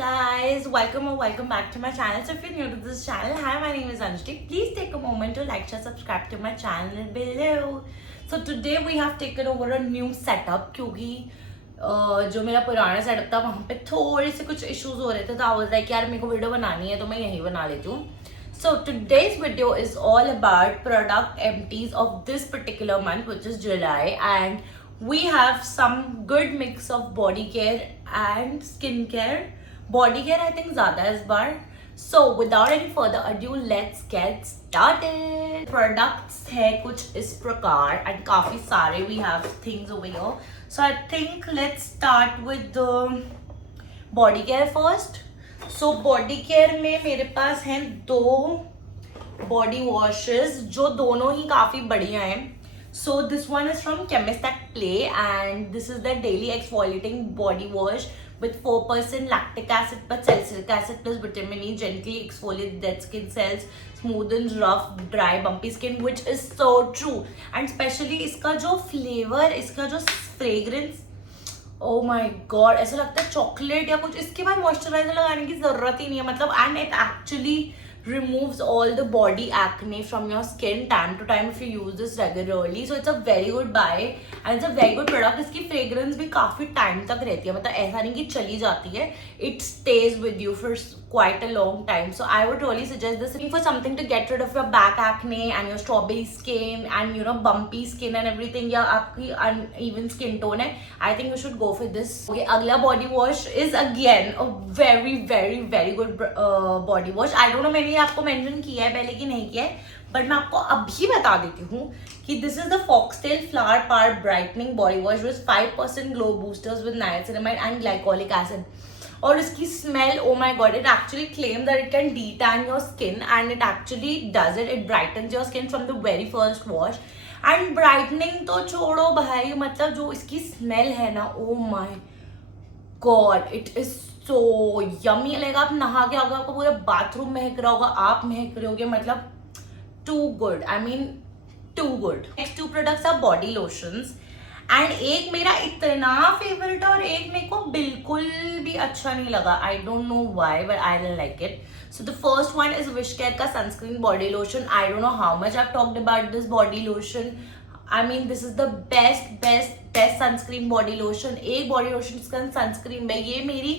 guys, welcome or welcome back to my channel. So if you're new to this channel, hi, my name is Anjali. Please take a moment to like, share, subscribe to my channel below. So today we have taken over a new setup क्योंकि जो मेरा पुराना setup था वहाँ पे थोड़े से कुछ इश्यूज हो रहे थे, तो आई वाज लाइक यार मेरे को वीडियो बनानी है तो मैं यही बना लेती हूँ. So today's video is all about product empties of this particular month, which is July, and we have some good mix of body care and skincare. Body care I think ज़्यादा है इस बार. So without any further ado, let's get started. Products है कुछ इस प्रकार and काफी सारे we have things over here. So I think let's start with the body care first. So body care में मेरे पास हैं दो body washes जो दोनों ही काफी बढ़िया हैं. So this one is from Chemist at Play and this is the daily exfoliating body wash with 4% lactic acid plus salicylic acid plus vitamin E, gently exfoliate dead skin cells, smoothens rough, dry, bumpy skin, which is so true. And especially इसका जो flavor, इसका जो fragrance, oh my god, ऐसा लगता है chocolate या कुछ. इसके बाद मॉइस्चराइजर लगाने की जरूरत ही नहीं है मतलब. And it actually removes all the body acne from your skin time to time if you use this regularly. So it's a very good buy and it's a very good product. इसकी fragrance भी काफी time तक रहती है, मतलब ऐसा नहीं कि चली जाती है. It stays with you for quite a long time. So I would really suggest this for something to get rid of your back acne and your strawberry skin and you know bumpy skin and everything, या आपकी uneven skin tone है. I think you should go for this. Okay, अगला body wash is again a very good body wash. I don't know मैंने आपको mention किया है पहले कि नहीं किया है, बट मैं आपको अभी बता देती हूँ कि this is the Foxtale flower power brightening body wash with 5% glow boosters with niacinamide and glycolic acid. और इसकी smell, oh my god, it actually claims that it can detan your skin and it actually does it. It brightens your skin from the very first wash. And brightening तो छोड़ो भाई, मतलब जो इसकी smell है ना, oh my god, it is so yummy. Like आप नहा के आओगे आपको पूरा बाथरूम महक रहा होगा, आप महक रहे होगे, मतलब too good. I mean too good. Next two products are body lotions and एक मेरा इतना फेवरेट और एक मेरे को बिल्कुल भी अच्छा नहीं लगा. I don't know why but I don't like it. So the first one is Wish Care का sunscreen body lotion. I don't know how much I've talked about this body lotion. I mean this is the best sunscreen body lotion. एक body lotion इसका sunscreen में, ये मेरी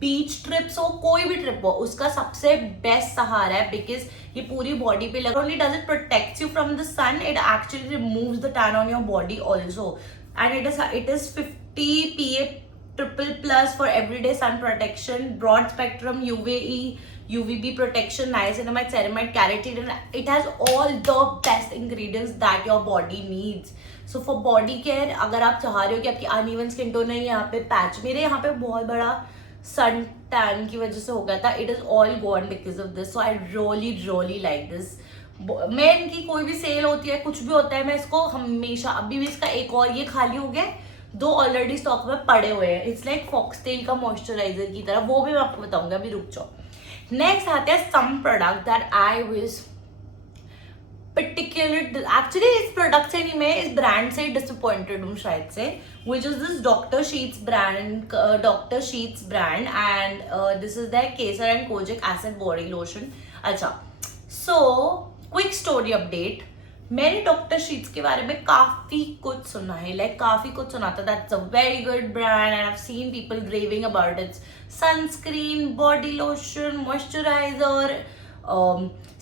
बीच trips हो, कोई भी trip हो, उसका सबसे बेस्ट सहारा है बिकॉज ये पूरी बॉडी पे लगा. Only does it protects you from the sun, it actually removes the tan on your body also. And it is 50 PA triple plus for everyday sun protection, broad spectrum UVE, UVB protection, niacinamide, ceramide, carotene. It has all the best ingredients that your body needs. So for body care, अगर आप चाह रहे हो कि आपकी uneven skin tone है, यहाँ पे पैच, मेरे यहाँ पे बहुत बड़ा सन टैन की वजह से हो गया था. It is all gone because of this. So I really like this. मैं इनकी कोई भी सेल होती है, कुछ भी होता है, मैं इसको हमेशा, अभी भी इसका एक और ये खाली हो गया, दो ऑलरेडी स्टॉक में पड़े हुए हैं. इट्स लाइक फॉक्सटेल का मॉइस्चराइजर की तरह, वो भी मैं आपको बताऊंगा, अभी रुक जाओ. नेक्स्ट आते हैं some product that I was particular. Actually इस प्रोडक्ट से नहीं, मैं इस ब्रांड से डिसअपॉइंटेड हूँ शायद से, which is this Dr. Sheets brand and this is their Kesar and Kojic acid body lotion. अच्छा, so quick story update. मैंने डॉक्टर शीट्स के बारे में काफी कुछ सुना है, लाइक काफी कुछ सुना था. That's a very good brand and I have seen people raving about its sunscreen, body lotion, moisturizer,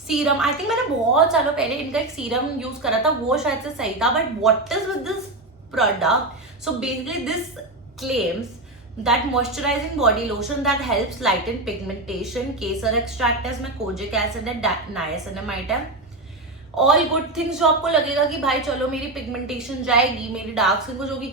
serum. I think मैंने बहुत सालों पहले इनका एक सीरम यूज करा था, वो शायद से सही था. But what is with this product? So basically this claims that moisturizing body lotion that helps lighten pigmentation, Kesar extract है इसमें, कोजिक एसिड है, नाइसिनामाइड है. ऑल गुड थिंग्स जो आपको लगेगा कि भाई चलो मेरी पिगमेंटेशन जाएगी, मेरी डार्क स्किन कुछ होगी,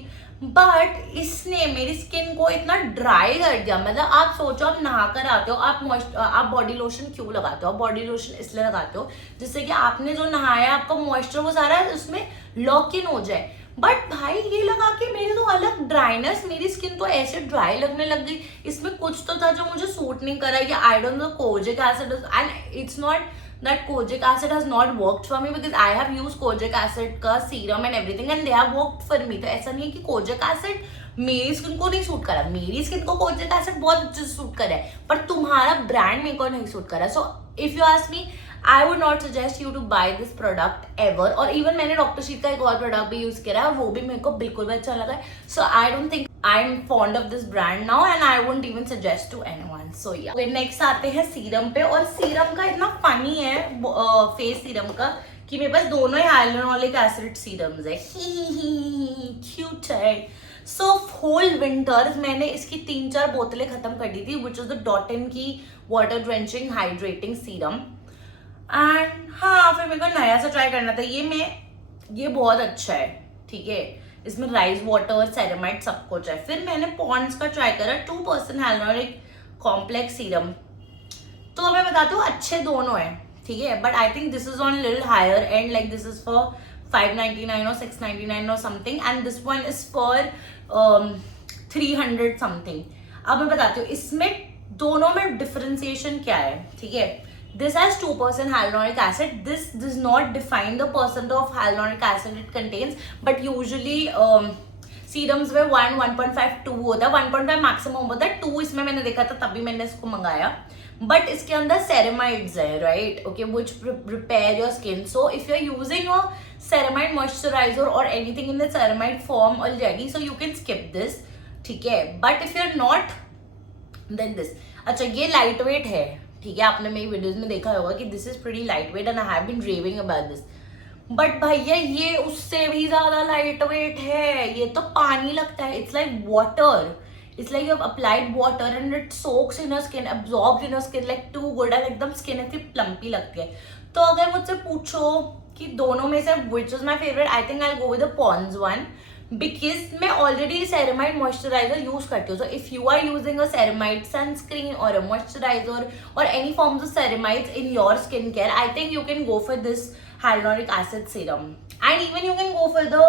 बट इसने मेरी स्किन को इतना ड्राई कर दिया. मतलब आप सोचो, आप नहा कर आते हो, आप बॉडी लोशन क्यों लगाते हो? आप बॉडी लोशन इसलिए लगाते हो जिससे कि आपने जो नहाया आपका मॉइस्चर वो सारा उसमें लॉक इन हो जाए. बट भाई ये लगा के मेरी तो अलग ड्राइनेस, मेरी स्किन तो ऐसे ड्राई लगने लग गई. इसमें कुछ तो था जो मुझे सूट नहीं करा, या I don't know kojic acid. And it's not that kojic acid has not worked for me because I have used kojic acid का serum and everything and they have worked for me. तो ऐसा नहीं है कि kojic acid मेरी skin को नहीं suit करा, मेरी स्किन को कोजिक एसिड बहुत अच्छे से सूट करा है, पर तुम्हारा ब्रांड मेरे को नहीं सूट करा. So if you ask me, I would not suggest you to buy this product ever. और इवन मैंने डॉक्टर शीट का एक और प्रोडक्ट भी यूज किया है, वो भी मेरे को बिल्कुल भी अच्छा लगा है. So I don't think I am fond of this brand now and I wouldn't even suggest to anyone. So yeah, next आते हैं सीरम पे. और सीरम का इतना फनी है फेस सीरम का कि मेरे पास दोनों ही हाइलुरोनिक एसिड सीरम्स है. क्यूट है. सो होल विंटर्स मैंने इसकी 3-4 बोतलें खत्म कर दी थी, विच इज द डॉटिन की water drenching hydrating serum. And हाँ, फिर मेरे को नया सा ट्राई करना था. ये बहुत अच्छा है, ठीक है. इसमें राइस वाटर, सेरेमाइड सब कुछ है. फिर मैंने पॉन्ड्स का ट्राई करा 2% हाइलुरोनिक कॉम्प्लेक्स सीरम. तो मैं बताती हूँ, अच्छे दोनों है, ठीक है. But I think this is on little higher end, like this is for 599 or 699 or something, and this one is for 300 something. अब मैं बताती हूँ इसमें दोनों में डिफरेंशिएशन क्या है, ठीक है. This has 2% hyaluronic acid. This does not define the percent of hyaluronic acid it contains, but usually serums में 1, 1.5, 2 होता है. 1.5 मैक्सिमम होता है, 2 इसमें मैंने देखा था, तभी मैंने इसको मंगाया. बट इसके अंदर सेरेमाइड्स है, right, okay, which prepare your skin. So if you are using your ceramide moisturizer or anything in the ceramide form already, so you can skip this, ठीक है. But if you are not, then this. अच्छा, ये light weight है, ठीक है. आपने मेरी videos में देखा होगा कि this is pretty lightweight and I have been raving about this. But भैया ये उससे भी ज्यादा लाइट वेट है. ये तो पानी लगता है. It's like water. It's like you have applied water and it soaks in your skin, absorbs in your skin like too good, and एकदम skin ऐसी plumpy लगती है. तो अगर मुझसे पूछो कि दोनों में से which is my favorite, I think I'll go with the Pond's one, because मैं already ceramide moisturizer use करती हूँ. So if you are using a ceramide sunscreen or a moisturizer or any forms of ceramides in your skincare, I think you can go for this hyaluronic acid serum. And even you can go for the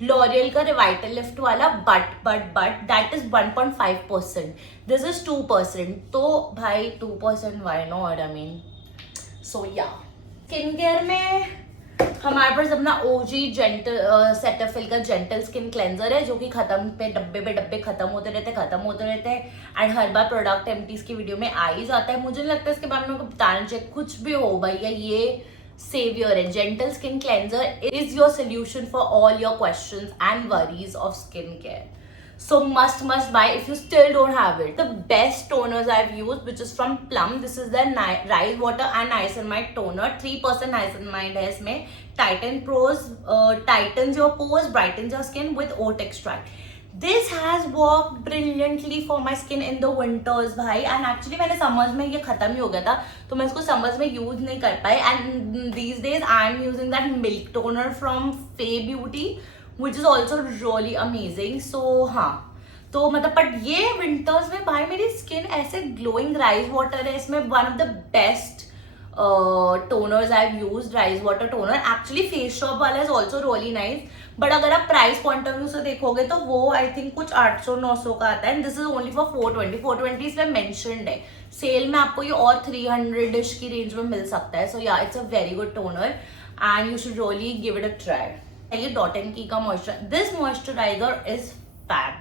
L'Oreal का Revital lift वाला, but that is 1.5%. This is 2%. तो भाई 2%, why not, I mean. सो या, skin care में हमारे पास अपना ओजी gentle Cetaphil का gentle skin cleanser है, जो कि डब्बे खत्म होते रहते हैं. And her bar product empties की वीडियो में आ ही जाता है. मुझे नहीं लगता इसके बारे में बताना चाहिए. कुछ भी हो भैया, ये savior है. Gentle Skin Cleanser is your solution for all your questions and worries of skincare. So must buy if you still don't have it. The best toners I've used, which is from Plum, this is the Rice Water and Niacinamide toner. 3% niacinamide है इसमें. Tightens your pores, brightens your skin with oat extract. This has worked brilliantly for my skin in the winters भाई. and actually मैंने summers में ये खत्म ही हो गया था, तो मैं इसको समर्स में यूज नहीं कर पाई. and these days I am using that milk toner from Fay Beauty, which is also really amazing. so हाँ, तो मतलब बट ये विंटर्स में भाई मेरी स्किन ऐसे ग्लोइंग. राइस वाटर है इसमें, one of the best toners I've used. Rice water toner actually face shop वाला is also really nice. But अगर आप प्राइस पॉइंट ऑफ व्यू से देखोगे तो वो आई थिंक कुछ 800-900 का आता है. And this is only for 420 इसमें मेंशन्ड है. सेल में आपको ये और 300 की रेंज में मिल सकता है. So yeah, it's a very good toner and you should really give it a try. ये डॉट एंड की का moisturiser, this moisturiser is fab.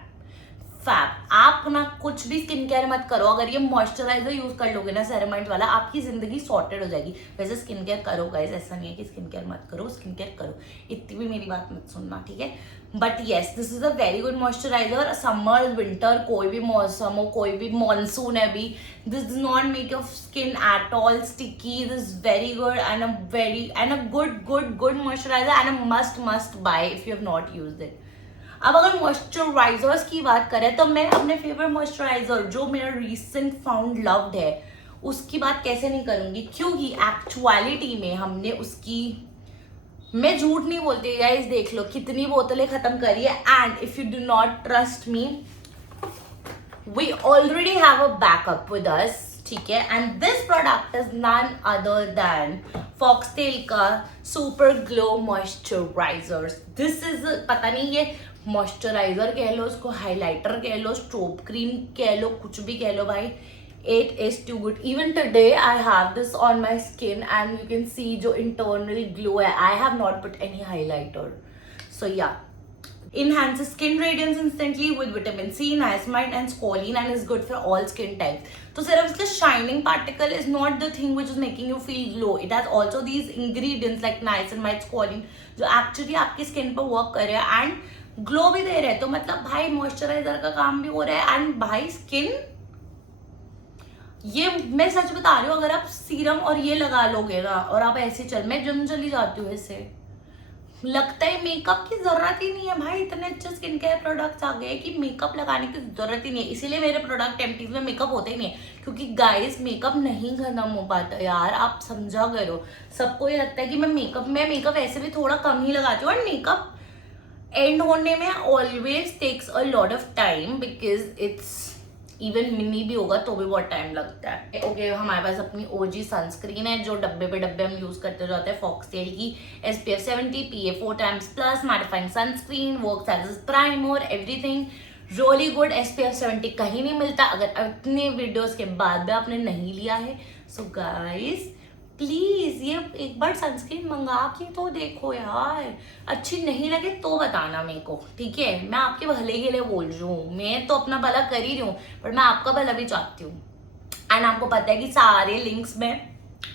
आप ना कुछ भी स्किन केयर मत करो, अगर ये मॉइस्चराइजर यूज कर लोगे ना सेरेमाइड वाला, आपकी जिंदगी सॉर्टेड हो जाएगी. वैसे स्किन केयर करो गाइस, ऐसा नहीं है कि स्किन केयर मत करो, स्किन केयर करो. इतनी भी मेरी बात मत सुनना, ठीक है. But yes, this is a very good moisturiser. Summer, winter, कोई भी मौसम हो, कोई भी मॉनसून है अभी, this does not make your skin at all sticky. This is very good and a good moisturiser and a must by if you have not used it. अब अगर मॉइस्चराइजर्स की बात करें तो मैं अपने फेवरेट मॉइस्चराइजर जो मेरा रिसेंट फाउंड लव्ड है उसकी बात कैसे नहीं करूंगी, क्योंकि एक्चुअलिटी में हमने उसकी, मैं झूठ नहीं बोलती गाइस, देख लो कितनी बोतलें खत्म करी है. And if you do not trust me, we already have a backup with us, ठीक है. And this product is none other than Foxtale का super glow moisturiser. This is, पता नहीं ये मॉइस्चराइजर कह लो, उसको हाइलाइटर कह लो, स्ट्रोब क्रीम कह लो, कुछ भी कह लो भाई, it is too good. Even today I have this on my skin and you can see जो internal glow है. I have not put any highlighter. So yeah, enhances skin radiance instantly with vitamin C, niacinamide and squalene and is good for all skin types. तो सिर्फ इसका shining particle is not the thing which is making you feel glow. It has also these ingredients like niacinamide, squalene जो actually आपकी skin पर work कर रहे हैं and glow भी दे रहे हैं. तो मतलब भाई moisturizer का काम भी हो रहा है and भाई skin, ये मैं सच बता रही हूँ, अगर आप सीरम और ये लगा लोगे ना और आप ऐसे चल, मैं जिम चली जाती हूँ इससे, लगता है मेकअप की जरूरत ही नहीं है भाई. इतने अच्छे स्किन केयर प्रोडक्ट्स आ गए कि मेकअप लगाने की जरूरत ही नहीं है. इसीलिए मेरे प्रोडक्ट एमटीज में मेकअप होते ही नहीं है, क्योंकि गाइस मेकअप नहीं खत्म हो पाता यार, आप समझा करो. सबको ये लगता है कि मैं मेकअप ऐसे भी थोड़ा कम ही लगाती हूँ, और मेकअप एंड होने में always takes a lot of time because it's even mini भी होगा तो भी बहुत टाइम लगता है. ओके, हमारे पास अपनी ओजी सनस्क्रीन है जो डब्बे पे डब्बे हम यूज करते जाते हैं. फॉक्सटेल की SPF 70 PA 4x+ mattifying sunscreen, works as primer, everything really good. SPF 70 कहीं नहीं मिलता. अगर इतने वीडियोस के बाद भी आपने नहीं लिया है, सो गाइस प्लीज ये एक बार सनस्क्रीन मंगा के तो देखो यार. अच्छी नहीं लगे तो बताना मेरे को, ठीक है. मैं आपके भले के लिए बोल रही हूँ, मैं तो अपना भला कर ही रही हूँ, पर मैं आपका भला भी चाहती हूँ. एंड आपको पता है कि सारे लिंक्स मैं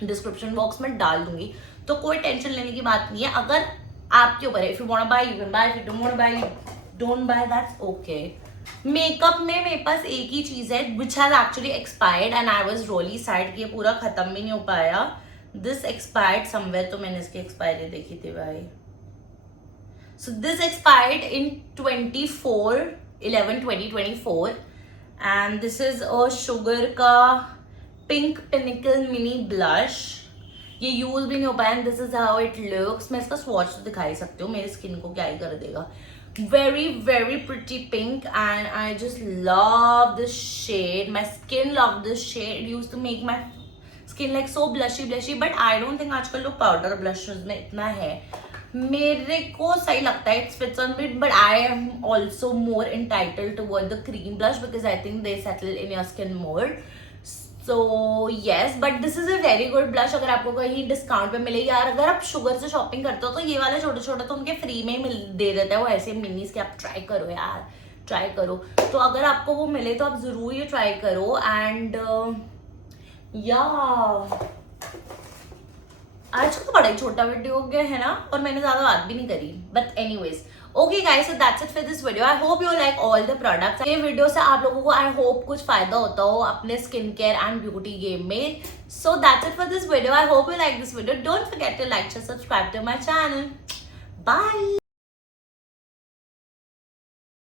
डिस्क्रिप्शन बॉक्स में डाल दूंगी, तो कोई टेंशन लेने की बात नहीं है. अगर आपके ऊपर है, if you want bye you can buy, if you don't want bye don't buy, that's okay. Makeup में मेरे पास एक ही चीज है which has actually expired and I was really sad कि ये पूरा खत्म भी नहीं हो पाया. दिस एक्सपायर्ड समवेयर, तो मैंने इसकी एक्सपायरी देखी थी भाई. So this expired in 24/11/2024 and this is a sugar का पिंक पिनिकल मिनी ब्लश. ये यूज भी नहीं हो पाया and this is how it looks. मैं इसका स्वॉच तो दिखा ही सकती हूँ, मेरी स्किन को क्या ही कर देगा. very very pretty pink and I just love this shade. My skin loved this shade. It used to make my skin like so blushy but I don't think आजकल लोग powder blushes में इतना है. मेरे को सही लगता है, it fits on me, but I am also more entitled toward the cream blush because I think they settle in your skin more. So yes, but this is a very good blush. अगर आपको कहीं discount पे मिलेगी यार, अगर आप sugar से shopping करते हो तो ये वाले छोटे छोटे तो उनके फ्री में ही दे देता है वो ऐसे मिनीज के. आप ट्राई करो यार, ट्राई करो. तो अगर आपको वो मिले तो आप जरूर ये ट्राई करो. एंड या आज का बड़ा ही छोटा वीडियो हो गया है ना, और मैंने ज्यादा बात भी नहीं करी. But anyways, okay guys, so that's it for this video. I hope you like all the products. ये वीडियो से आप लोगों को आई होप कुछ फायदा होता हो अपने skin care and beauty game में. So that's it for this video. I hope you like this video. Don't forget to like, share, subscribe to my channel. Bye.